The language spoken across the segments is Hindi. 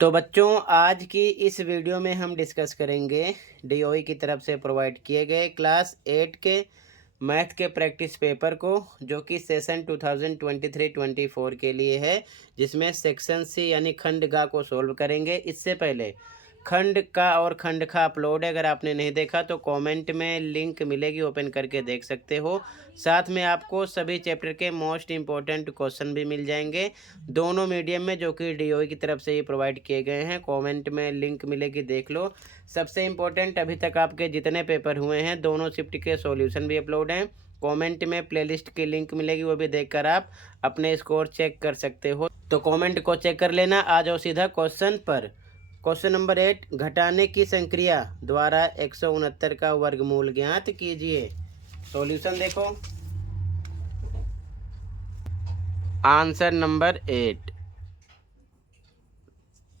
तो बच्चों आज की इस वीडियो में हम डिस्कस करेंगे डीओई की तरफ से प्रोवाइड किए गए क्लास 8 के मैथ के प्रैक्टिस पेपर को, जो कि सेशन 2023-24 के लिए है, जिसमें सेक्शन सी यानी खंड गा को सोल्व करेंगे। इससे पहले खंड का और खंड खा अपलोड है, अगर आपने नहीं देखा तो कमेंट में लिंक मिलेगी, ओपन करके देख सकते हो। साथ में आपको सभी चैप्टर के मोस्ट इम्पोर्टेंट क्वेश्चन भी मिल जाएंगे, दोनों मीडियम में, जो कि डीओई की तरफ से ही प्रोवाइड किए गए हैं। कमेंट में लिंक मिलेगी, देख लो। सबसे इम्पोर्टेंट, अभी तक आपके जितने पेपर हुए हैं दोनों शिफ्ट के सॉल्यूशन भी अपलोड हैं। कमेंट में प्लेलिस्ट की लिंक मिलेगी, वो भी देखकर आप अपने स्कोर चेक कर सकते हो। तो कमेंट को चेक कर लेना। आ जाओ सीधा क्वेश्चन पर। क्वेश्चन नंबर 8, घटाने की संक्रिया द्वारा 169 का वर्गमूल ज्ञात कीजिए। सॉल्यूशन देखो, आंसर नंबर 8।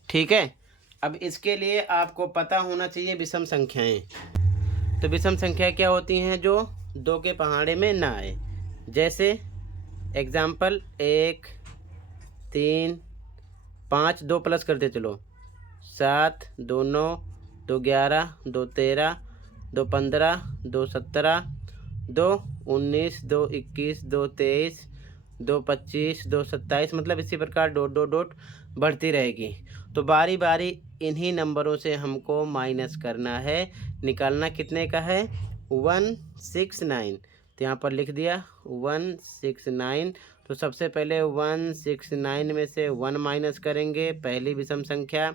ठीक है, अब इसके लिए आपको पता होना चाहिए विषम संख्याएं। तो विषम संख्या क्या होती हैं? जो दो के पहाड़े में ना आए। जैसे एग्जाम्पल 1, 3, 5, 2 प्लस करते चलो, 7, 2 9, 2 11, 2 13, 2 15, 2 17, 2 19, 2 21, 2 23, 2 25, 2 27, मतलब इसी प्रकार डॉट डॉट डॉट बढ़ती रहेगी। तो बारी बारी इन्हीं नंबरों से हमको माइनस करना है। निकालना कितने का है? 169। तो यहाँ पर लिख दिया 169। तो सबसे पहले 169 में से 1 माइनस करेंगे, पहली विषम संख्या।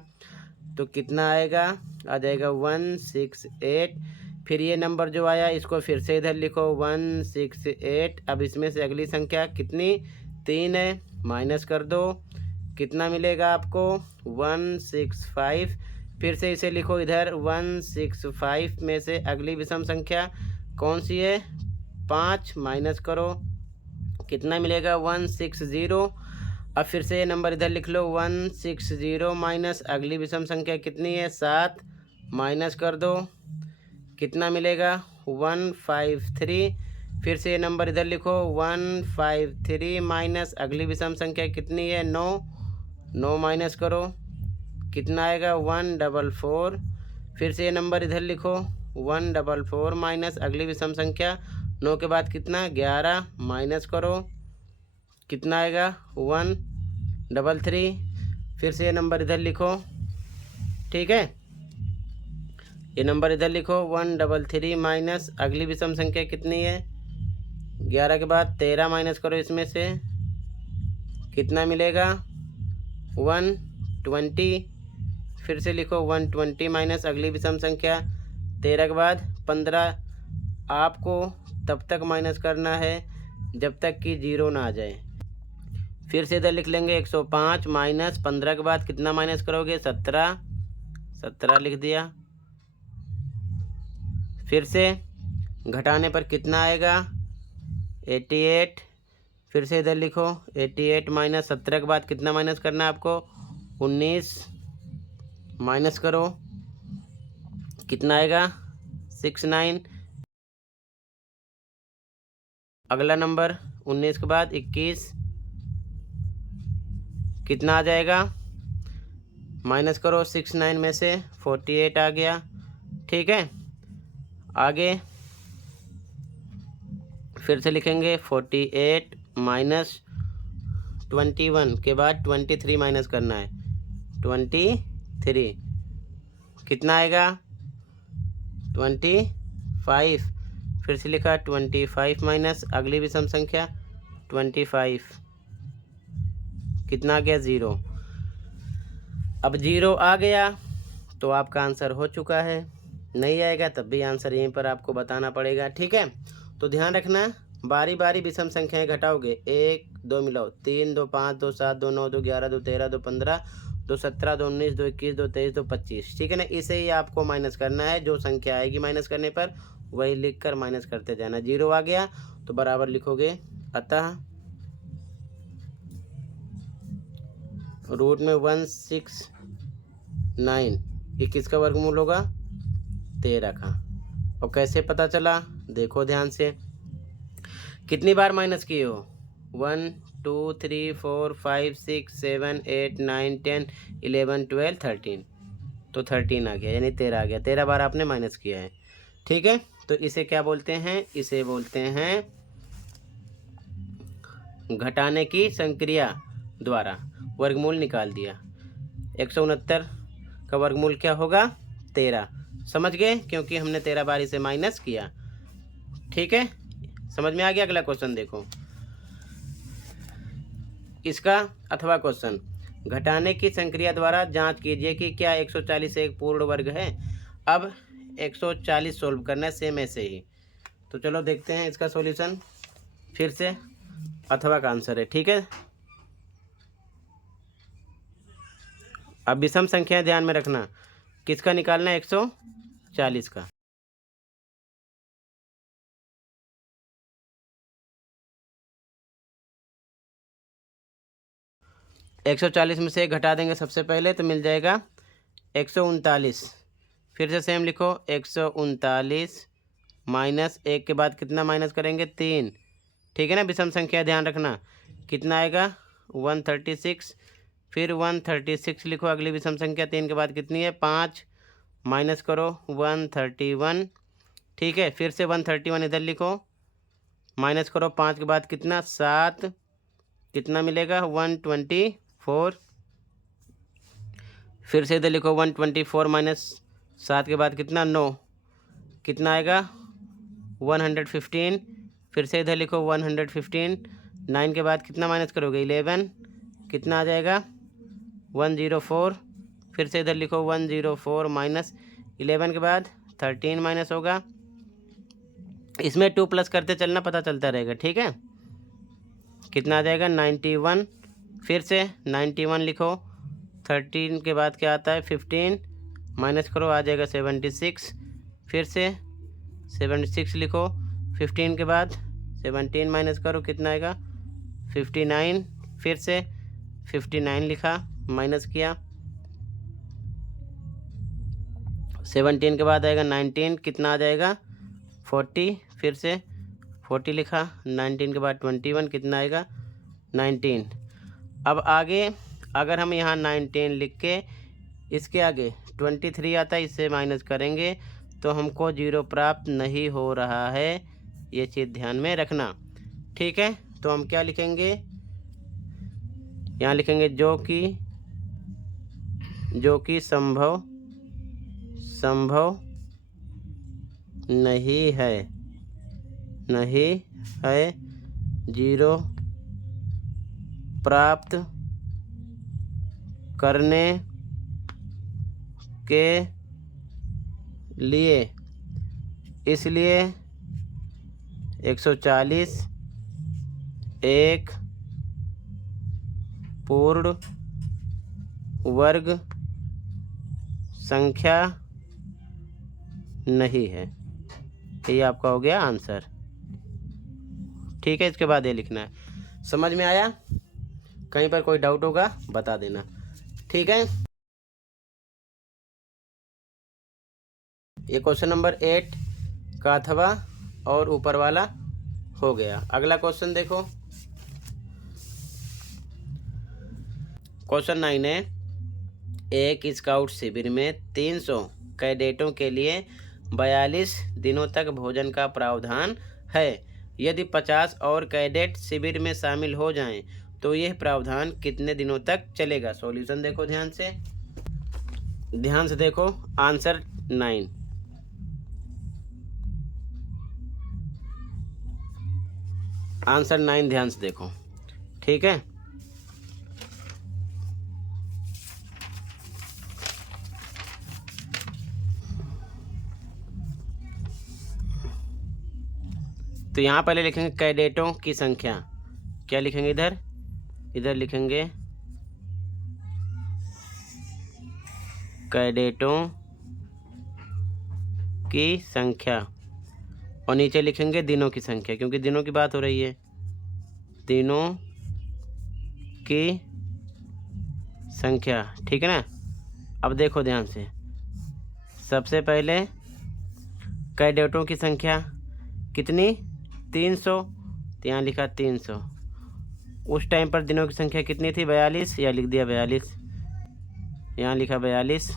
तो कितना आएगा? आ जाएगा 168। फिर ये नंबर जो आया इसको फिर से इधर लिखो 168। अब इसमें से अगली संख्या कितनी? 3 है, माइनस कर दो। कितना मिलेगा आपको? 165। फिर से इसे लिखो इधर 165 में से अगली विषम संख्या कौन सी है? 5, माइनस करो। कितना मिलेगा? 160। अब फिर से ये नंबर इधर लिख लो 160 माइनस अगली विषम संख्या कितनी है? 7, माइनस कर दो। कितना मिलेगा? 153। फिर से ये नंबर इधर लिखो 153 माइनस अगली विषम संख्या कितनी है? 9, 9 माइनस करो। कितना आएगा? 144। फिर से ये नंबर इधर लिखो 144 माइनस अगली विषम संख्या 9 के बाद कितना? 11, माइनस करो। कितना आएगा? 133। फिर से ये नंबर इधर लिखो। ठीक है, ये नंबर इधर लिखो 133 माइनस अगली विषम संख्या कितनी है? 11 के बाद 13 माइनस करो इसमें से। कितना मिलेगा? 120। फिर से लिखो 120 माइनस अगली विषम संख्या 13 के बाद 15। आपको तब तक माइनस करना है जब तक कि 0 ना आ जाए। फिर से इधर लिख लेंगे 105 माइनस 15 के बाद कितना माइनस करोगे? 17, 17 लिख दिया। फिर से घटाने पर कितना आएगा? 88। फिर से इधर लिखो 88 माइनस 17 के बाद कितना माइनस करना है आपको? 19, माइनस करो। कितना आएगा? 69। अगला नंबर 19 के बाद 21, कितना आ जाएगा? माइनस करो 69 में से 48 आ गया। ठीक है, आगे फिर से लिखेंगे 48 माइनस 21 के बाद 23 माइनस करना है, 23। कितना आएगा? 25। फिर से लिखा 25 माइनस अगली विषम संख्या 25। कितना आ गया? 0। अब 0 आ गया तो आपका आंसर हो चुका है। नहीं आएगा तब भी आंसर यहीं पर आपको बताना पड़ेगा। ठीक है, तो ध्यान रखना, बारी बारी विषम संख्याएं घटाओगे। 1 2 मिलाओ, 3 2 5 2 7 2 9 2 11 2 13 2 15 2 17 2 19 2 21 2 23 2 25। ठीक है ना, इसे ही आपको माइनस करना है। जो संख्या आएगी माइनस करने पर वही लिख कर माइनस करते जाना। 0 आ गया तो बराबर लिखोगे, अतः रूट में 169 ये किसका वर्गमूल होगा? 13 का। और कैसे पता चला? देखो ध्यान से, कितनी बार माइनस किए हो? 1 2 3 4 5 6 7 8 9 10 11 12 13, तो 13 आ गया, यानी 13 आ गया। 13 बार आपने माइनस किया है, ठीक है। तो इसे क्या बोलते हैं? इसे बोलते हैं घटाने की संक्रिया द्वारा वर्गमूल निकाल दिया। 169 का वर्गमूल क्या होगा? 13। समझ गए? क्योंकि हमने 13 बार इसे माइनस किया, ठीक है। समझ में आ गया? अगला क्वेश्चन देखो इसका अथवा क्वेश्चन, घटाने की संक्रिया द्वारा जांच कीजिए कि क्या 140 एक पूर्ण वर्ग है। अब 140 सोल्व करना है सेम ऐसे ही, तो चलो देखते हैं इसका सॉल्यूशन। फिर से अथवा का आंसर है, ठीक है। अब विषम संख्या ध्यान में रखना, किसका निकालना है? 140 का। एक 140 में से एक घटा देंगे सबसे पहले, तो मिल जाएगा 139। फिर से सेम लिखो, 139 माइनस 1 के बाद कितना माइनस करेंगे? 3, ठीक है ना। विषम संख्या ध्यान रखना, कितना आएगा? 136। फिर 136 लिखो, अगली विषम संख्या 3 के बाद कितनी है? 5, माइनस करो 131, ठीक है। फिर से 131 इधर लिखो, माइनस करो 5 के बाद कितना? 7, कितना मिलेगा? 124। फिर से इधर लिखो 124 माइनस 7 के बाद कितना? 9, कितना आएगा? 115। फिर से इधर लिखो 115, 9 के बाद कितना माइनस करोगे? 11, कितना आ जाएगा? 104। फिर से इधर लिखो 104 माइनस 11 के बाद 13 माइनस होगा। इसमें 2 प्लस करते चलना, पता चलता रहेगा, ठीक है। कितना आ जाएगा? 91। फिर से 91 लिखो, 13 के बाद क्या आता है? 15, माइनस करो, आ जाएगा 76। फिर से 76 लिखो, 15 के बाद 17 माइनस करो, कितना आएगा? 59। फिर से 59 लिखा, माइनस किया, 17 के बाद आएगा 19, कितना आ जाएगा? 40। फिर से 40 लिखा, 19 के बाद 21, कितना आएगा? 19। अब आगे अगर हम यहाँ 19 लिख के इसके आगे 23 आता है, इससे माइनस करेंगे तो हमको 0 प्राप्त नहीं हो रहा है, ये चीज़ ध्यान में रखना, ठीक है। तो हम क्या लिखेंगे? यहाँ लिखेंगे जो कि संभव नहीं है 0 प्राप्त करने के लिए, इसलिए 140 एक पूर्ण वर्ग संख्या नहीं है। ये आपका हो गया आंसर, ठीक है। इसके बाद ये लिखना है। समझ में आया? कहीं पर कोई डाउट होगा बता देना, ठीक है। ये क्वेश्चन नंबर 8 का अथवा और ऊपर वाला हो गया। अगला क्वेश्चन देखो, क्वेश्चन 9 है, एक स्काउट शिविर में 300 कैडेटों के लिए 42 दिनों तक भोजन का प्रावधान है। यदि 50 और कैडेट शिविर में शामिल हो जाएं, तो यह प्रावधान कितने दिनों तक चलेगा? सॉल्यूशन देखो ध्यान से देखो, आंसर 9। आंसर 9 ध्यान से देखो, ठीक है। तो यहाँ पहले लिखेंगे कैडेटों की संख्या, क्या लिखेंगे? इधर लिखेंगे कैडेटों की संख्या, और नीचे लिखेंगे दिनों की संख्या, क्योंकि दिनों की बात हो रही है। दिनों की संख्या, ठीक है ना। अब देखो ध्यान से, सबसे पहले कैडेटों की संख्या कितनी? 300, तो यहाँ लिखा 300। उस टाइम पर दिनों की संख्या कितनी थी? 42। या लिख दिया 42, यहाँ लिखा 42।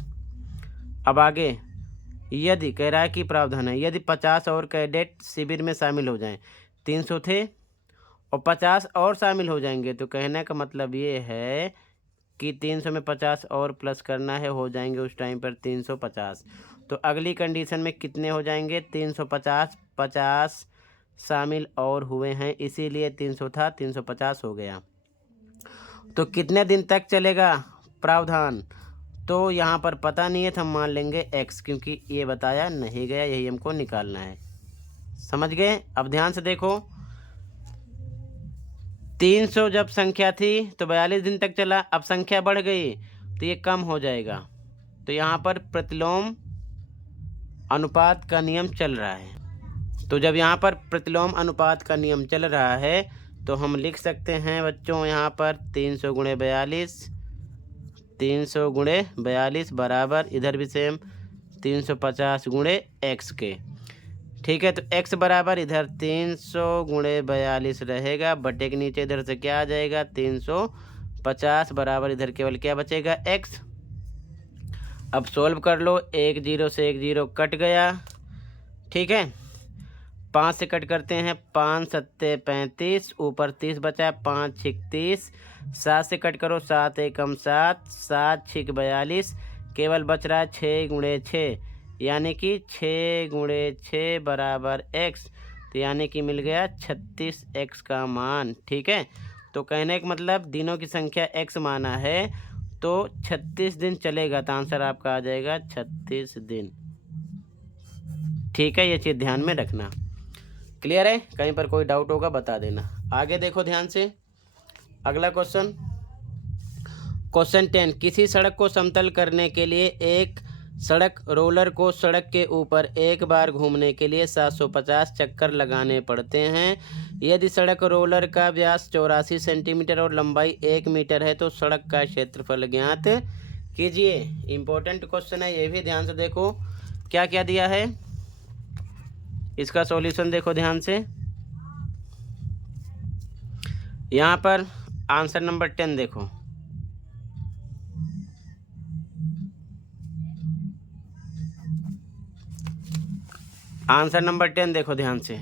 अब आगे यदि कह रहा है कि प्रावधान है, यदि 50 और कैडेट शिविर में शामिल हो जाएं, 300 थे और 50 और शामिल हो जाएंगे, तो कहने का मतलब ये है कि 300 में 50 और प्लस करना है, हो जाएंगे उस टाइम पर 350। तो अगली कंडीशन में कितने हो जाएंगे? 350, 50 शामिल और हुए हैं, इसीलिए 300 था, 350 हो गया। तो कितने दिन तक चलेगा प्रावधान? तो यहाँ पर पता नहीं है, तो हम मान लेंगे x, क्योंकि ये बताया नहीं गया, यही हमको निकालना है। समझ गए? अब ध्यान से देखो, 300 जब संख्या थी तो 42 दिन तक चला। अब संख्या बढ़ गई तो ये कम हो जाएगा। तो यहाँ पर प्रतिलोम अनुपात का नियम चल रहा है। तो जब यहाँ पर प्रतिलोम अनुपात का नियम चल रहा है तो हम लिख सकते हैं बच्चों, यहाँ पर 300 गुणे 42, 300 गुणे 42 बराबर, इधर भी सेम 350 गुणे x के। ठीक है, तो x बराबर इधर 300 गुणे 42 रहेगा, बटे के नीचे इधर से क्या आ जाएगा? 350 बराबर इधर केवल क्या बचेगा? x। अब सोल्व कर लो, 1 0 से 1 0 कट गया। ठीक है, 5 से कट करते हैं, 5 7 35, ऊपर 30 बचा, 5 6 30। 7 से कट करो, 7 एकम 7, 7 6 42, केवल बच रहा है 6 गुणे 6, यानी कि 6 गुणे 6 बराबर x। तो यानी कि मिल गया 36x का मान। ठीक है, तो कहने का मतलब दिनों की संख्या x माना है तो 36 दिन चलेगा, तो आंसर आपका आ जाएगा 36 दिन। ठीक है, ये चीज़ ध्यान में रखना। क्लियर है? कहीं पर कोई डाउट होगा बता देना। आगे देखो ध्यान से, अगला क्वेश्चन, क्वेश्चन 10, किसी सड़क को समतल करने के लिए एक सड़क रोलर को सड़क के ऊपर एक बार घूमने के लिए 750 चक्कर लगाने पड़ते हैं। यदि सड़क रोलर का व्यास 84 सेंटीमीटर और लंबाई 1 मीटर है तो सड़क का क्षेत्रफल ज्ञात कीजिए। इम्पोर्टेंट क्वेश्चन है, ये भी ध्यान से देखो क्या क्या दिया है। इसका सॉल्यूशन देखो ध्यान से, यहाँ पर आंसर नंबर 10 देखो, आंसर नंबर 10 देखो ध्यान से।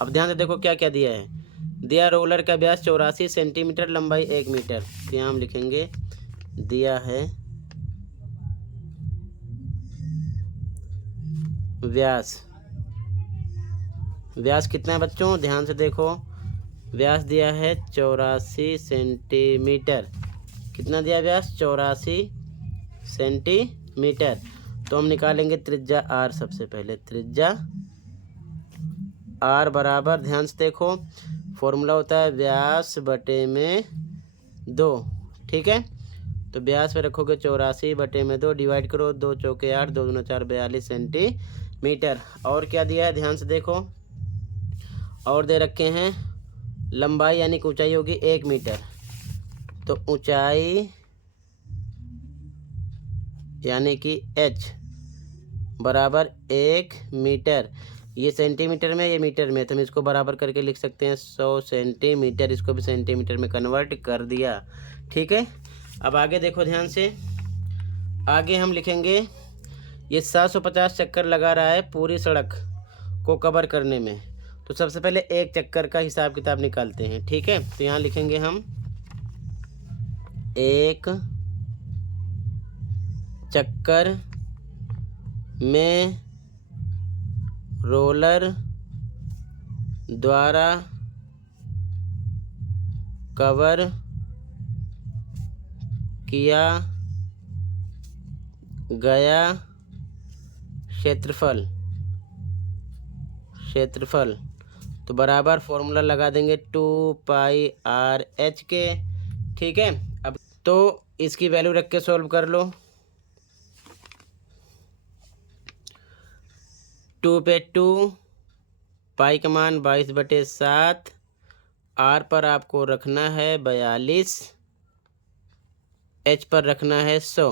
अब ध्यान से देखो क्या क्या दिया है। दिया रोलर का व्यास 84 सेंटीमीटर, लंबाई 1 मीटर। तो यहाँ हम लिखेंगे दिया है व्यास, व्यास कितना है बच्चों? ध्यान से देखो, व्यास दिया है 84 सेंटीमीटर। कितना दिया व्यास? 84 सेंटीमीटर। तो हम निकालेंगे त्रिज्या r, सबसे पहले त्रिज्या r बराबर, ध्यान से देखो फॉर्मूला होता है व्यास बटे में 2। ठीक है, तो व्यास पे रखोगे 84 बटे में 2, डिवाइड करो, 2 चौके 8, 2 दूना 4, 42 सेंटीमीटर। और क्या दिया है ध्यान से देखो, और दे रखे हैं लंबाई यानी कि ऊंचाई होगी 1 मीटर। तो ऊंचाई यानी कि h बराबर 1 मीटर। ये सेंटीमीटर में, ये मीटर में, तो हम इसको बराबर करके लिख सकते हैं 100 सेंटीमीटर। इसको भी सेंटीमीटर में कन्वर्ट कर दिया। ठीक है, अब आगे देखो ध्यान से, आगे हम लिखेंगे ये 750 चक्कर लगा रहा है पूरी सड़क को कवर करने में। तो सबसे पहले एक चक्कर का हिसाब किताब निकालते हैं। ठीक है, तो यहाँ लिखेंगे हम एक चक्कर में रोलर द्वारा कवर किया गया क्षेत्रफल, क्षेत्रफल तो बराबर फॉर्मूला लगा देंगे 2 पाई आर एच के। ठीक है, अब तो इसकी वैल्यू रख के सॉल्व कर लो। 2 पे 2, पाई का मान 22/7, आर पर आपको रखना है 42, एच पर रखना है 100।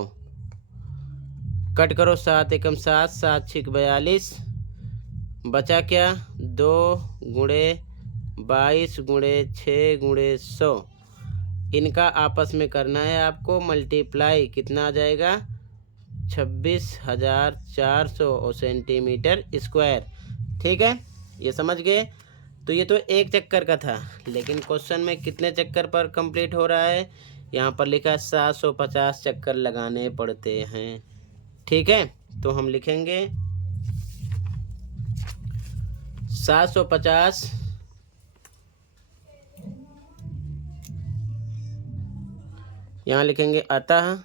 कट करो, 7 एकम 7, 7 6 42, बचा क्या? 2 गुणे 22 गुणे 6 गुणे 100, इनका आपस में करना है आपको मल्टीप्लाई। कितना आ जाएगा? 26,400 सेंटीमीटर स्क्वायर। ठीक है, ये समझ गए। तो ये तो एक चक्कर का था, लेकिन क्वेश्चन में कितने चक्कर पर कंप्लीट हो रहा है? यहाँ पर लिखा 750 चक्कर लगाने पड़ते हैं। ठीक है, तो हम लिखेंगे 750 यहाँ लिखेंगे, अतः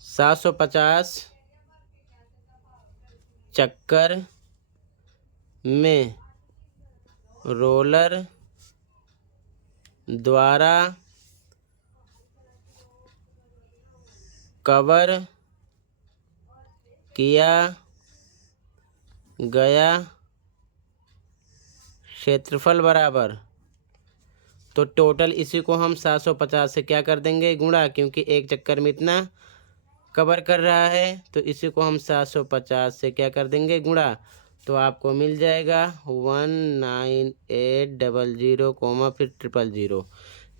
750 चक्कर में रोलर द्वारा कवर किया गया क्षेत्रफल बराबर। तो टोटल इसी को हम 750 से क्या कर देंगे? गुणा, क्योंकि एक चक्कर में इतना कवर कर रहा है। तो इसी को हम 750 से क्या कर देंगे? गुणा। तो आपको मिल जाएगा 19800, फिर 000।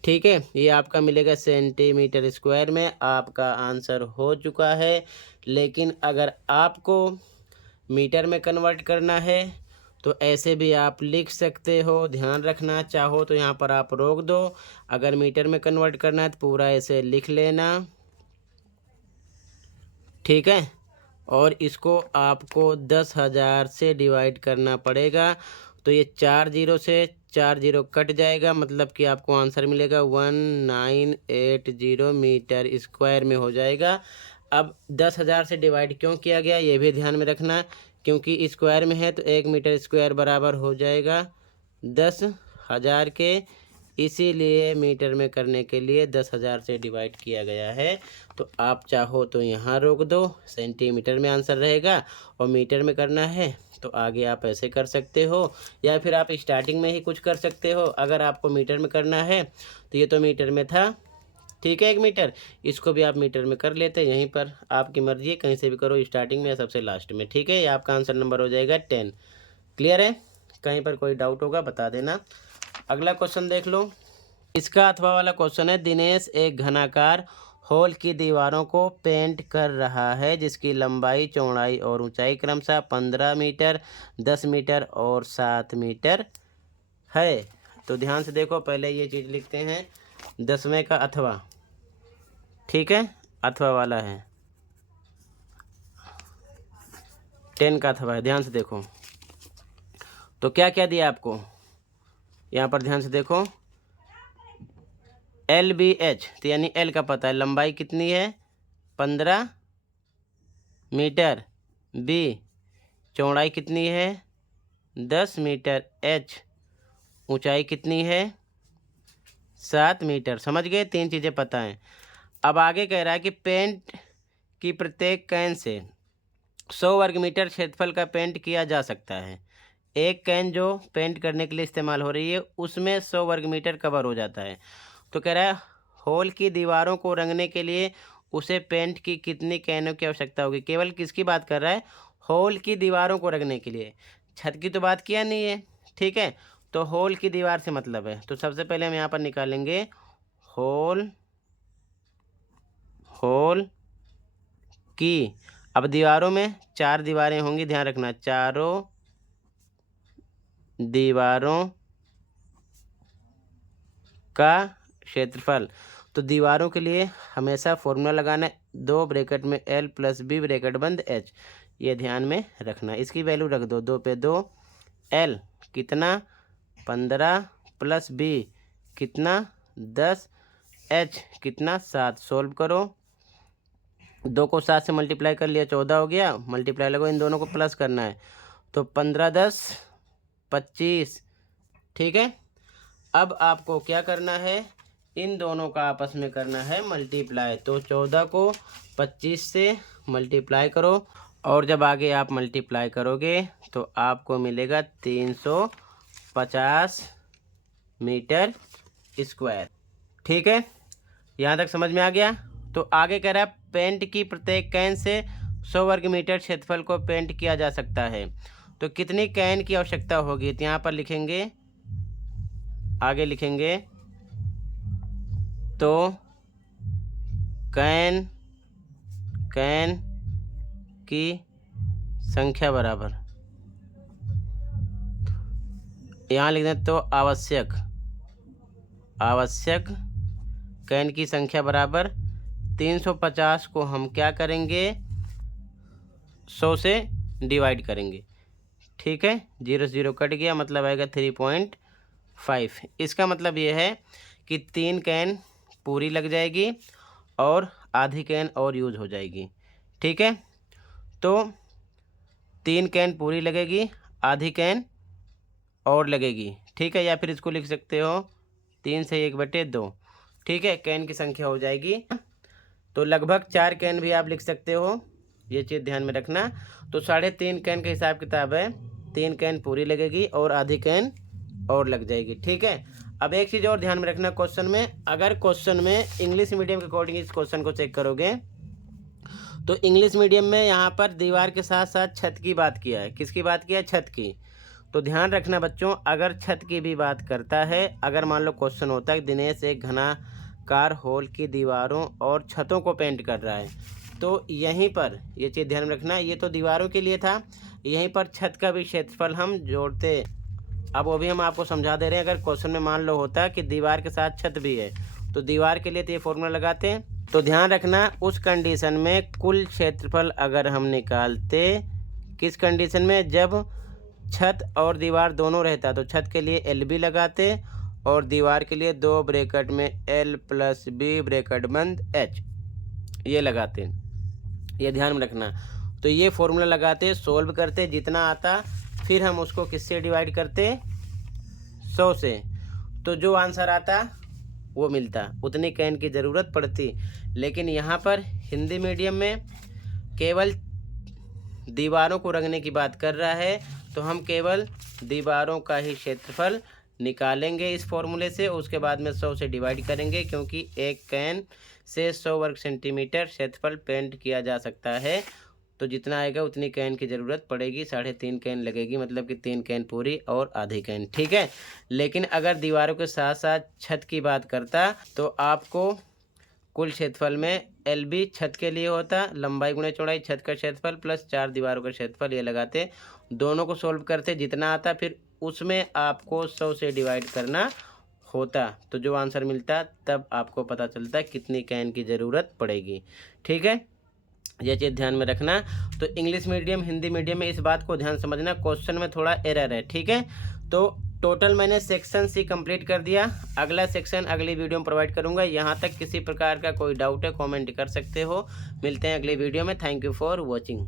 ठीक है, ये आपका मिलेगा सेंटीमीटर स्क्वायर में। आपका आंसर हो चुका है। लेकिन अगर आपको मीटर में कन्वर्ट करना है तो ऐसे भी आप लिख सकते हो। ध्यान रखना, चाहो तो यहाँ पर आप रोक दो। अगर मीटर में कन्वर्ट करना है तो पूरा ऐसे लिख लेना। ठीक है, और इसको आपको 10,000 से डिवाइड करना पड़ेगा। तो ये 4 जीरो से 4 जीरो कट जाएगा, मतलब कि आपको आंसर मिलेगा 1980 मीटर स्क्वायर में हो जाएगा। अब 10,000 से डिवाइड क्यों किया गया ये भी ध्यान में रखना, क्योंकि स्क्वायर में है तो 1 मीटर स्क्वायर बराबर हो जाएगा 10,000 के। इसीलिए मीटर में करने के लिए 10,000 से डिवाइड किया गया है। तो आप चाहो तो यहाँ रोक दो, सेंटीमीटर में आंसर रहेगा, और मीटर में करना है तो आगे आप ऐसे कर सकते हो, या फिर आप स्टार्टिंग में ही कुछ कर सकते हो। अगर आपको मीटर में करना है तो ये तो मीटर में था, ठीक है, 1 मीटर, इसको भी आप मीटर में कर लेते हैं। यहीं पर आपकी मर्जी है, कहीं से भी करो, स्टार्टिंग में या सबसे लास्ट में। ठीक है, ये आपका आंसर नंबर हो जाएगा 10। क्लियर है? कहीं पर कोई डाउट होगा बता देना। अगला क्वेश्चन देख लो। इसका अथवा वाला क्वेश्चन है, दिनेश एक घनाकार हॉल की दीवारों को पेंट कर रहा है जिसकी लंबाई, चौड़ाई और ऊंचाई क्रमशः 15 मीटर, 10 मीटर और 7 मीटर है। तो ध्यान से देखो, पहले ये चीज़ लिखते हैं 10वें का अथवा। ठीक है, अथवा वाला है, 10 का अथवा है। ध्यान से देखो तो क्या क्या दिया आपको यहाँ पर, ध्यान से देखो। LBH, तो यानी L का पता है, लंबाई कितनी है? 15 मीटर। B, चौड़ाई कितनी है? 10 मीटर। H, ऊंचाई कितनी है? 7 मीटर। समझ गए? 3 चीज़ें पता हैं। अब आगे कह रहा है कि पेंट की प्रत्येक कैन से 100 वर्ग मीटर क्षेत्रफल का पेंट किया जा सकता है। एक कैन जो पेंट करने के लिए इस्तेमाल हो रही है उसमें 100 वर्ग मीटर कवर हो जाता है। तो कह रहा है हॉल की दीवारों को रंगने के लिए उसे पेंट की कितनी कैनों की आवश्यकता होगी। केवल किसकी बात कर रहा है? हॉल की दीवारों को रंगने के लिए, छत की तो बात किया नहीं है। ठीक है, तो हॉल की दीवार से मतलब है। तो सबसे पहले हम यहाँ पर निकालेंगे हॉल की। अब दीवारों में 4 दीवारें होंगी, ध्यान रखना, चारों दीवारों का क्षेत्रफल। तो दीवारों के लिए हमेशा फॉर्मूला लगाना है, 2 ब्रैकेट में L प्लस B ब्रैकेट बंद H, ये ध्यान में रखना। इसकी वैल्यू रख दो, 2 पे 2, L कितना 15 प्लस B कितना 10, H कितना 7। सोल्व करो, 2 को 7 से मल्टीप्लाई कर लिया, 14 हो गया। मल्टीप्लाई लगो, इन दोनों को प्लस करना है, तो 15 10 25। ठीक है, अब आपको क्या करना है? इन दोनों का आपस में करना है मल्टीप्लाई। तो 14 को 25 से मल्टीप्लाई करो, और जब आगे आप मल्टीप्लाई करोगे तो आपको मिलेगा 350 मीटर स्क्वायर। ठीक है, यहाँ तक समझ में आ गया? तो आगे कह रहा है पेंट की प्रत्येक कैन से 100 वर्ग मीटर क्षेत्रफल को पेंट किया जा सकता है। तो कितनी कैन की आवश्यकता होगी, तो यहाँ पर लिखेंगे, आगे लिखेंगे तो कैन की संख्या बराबर, यहाँ लिख दें तो आवश्यक कैन की संख्या बराबर 350 को हम क्या करेंगे, 100 से डिवाइड करेंगे। ठीक है, 0 से 0 कट गया, मतलब आएगा 3.5। इसका मतलब ये है कि 3 कैन पूरी लग जाएगी और आधी कैन और यूज हो जाएगी। ठीक है, तो 3 कैन पूरी लगेगी, आधी कैन और लगेगी। ठीक है, या फिर इसको लिख सकते हो 3 से 1/2। ठीक है, कैन की संख्या हो जाएगी। तो लगभग 4 कैन भी आप लिख सकते हो, ये चीज़ ध्यान में रखना। तो 3.5 कैन का हिसाब किताब है, 3 कैन पूरी लगेगी और आधी कैन और लग जाएगी। ठीक है, अब एक चीज़ और ध्यान में रखना, क्वेश्चन में, अगर क्वेश्चन में इंग्लिश मीडियम के अकॉर्डिंग इस क्वेश्चन को चेक करोगे तो इंग्लिश मीडियम में यहाँ पर दीवार के साथ साथ छत की बात किया है। किसकी बात किया है? छत की। तो ध्यान रखना बच्चों, अगर छत की भी बात करता है, अगर मान लो क्वेश्चन होता है दिनेश एक घनाकार हॉल की दीवारों और छतों को पेंट कर रहा है, तो यहीं पर ये चीज़ ध्यान में रखना, ये तो दीवारों के लिए था, यहीं पर छत का भी क्षेत्रफल हम जोड़ते। अब वो भी हम आपको समझा दे रहे हैं। अगर क्वेश्चन में मान लो होता कि दीवार के साथ छत भी है, तो दीवार के लिए तो ये फॉर्मूला लगाते हैं। तो ध्यान रखना, उस कंडीशन में कुल क्षेत्रफल अगर हम निकालते, किस कंडीशन में? जब छत और दीवार दोनों रहता, तो छत के लिए LB लगाते और दीवार के लिए 2 ब्रैकेट में L + B ब्रैकेट बंद H, ये लगाते। ये ध्यान में रखना। तो ये फॉर्मूला लगाते, सोल्व करते, जितना आता फिर हम उसको किससे डिवाइड करते? 100 से। तो जो आंसर आता वो मिलता, उतनी कैन की ज़रूरत पड़ती। लेकिन यहाँ पर हिंदी मीडियम में केवल दीवारों को रंगने की बात कर रहा है, तो हम केवल दीवारों का ही क्षेत्रफल निकालेंगे इस फॉर्मूले से, उसके बाद में 100 से डिवाइड करेंगे, क्योंकि एक कैन से 100 वर्ग सेंटीमीटर क्षेत्रफल पेंट किया जा सकता है। तो जितना आएगा उतनी कैन की ज़रूरत पड़ेगी, 3.5 कैन लगेगी, मतलब कि 3 कैन पूरी और आधी कैन। ठीक है, लेकिन अगर दीवारों के साथ साथ छत की बात करता, तो आपको कुल क्षेत्रफल में LB छत के लिए होता, लंबाई गुणे चौड़ाई छत का क्षेत्रफल प्लस 4 दीवारों का क्षेत्रफल, ये लगाते, दोनों को सोल्व करते, जितना आता फिर उसमें आपको 100 से डिवाइड करना होता, तो जो आंसर मिलता तब आपको पता चलता कितनी कैन की ज़रूरत पड़ेगी। ठीक है, यह चीज़ ध्यान में रखना। तो इंग्लिश मीडियम हिंदी मीडियम में इस बात को ध्यान समझना, क्वेश्चन में थोड़ा एरर है। ठीक है, तो टोटल मैंने सेक्शन C कंप्लीट कर दिया, अगला सेक्शन अगली वीडियो में प्रोवाइड करूंगा। यहाँ तक किसी प्रकार का कोई डाउट है कमेंट कर सकते हो। मिलते हैं अगली वीडियो में। Thank you for watching.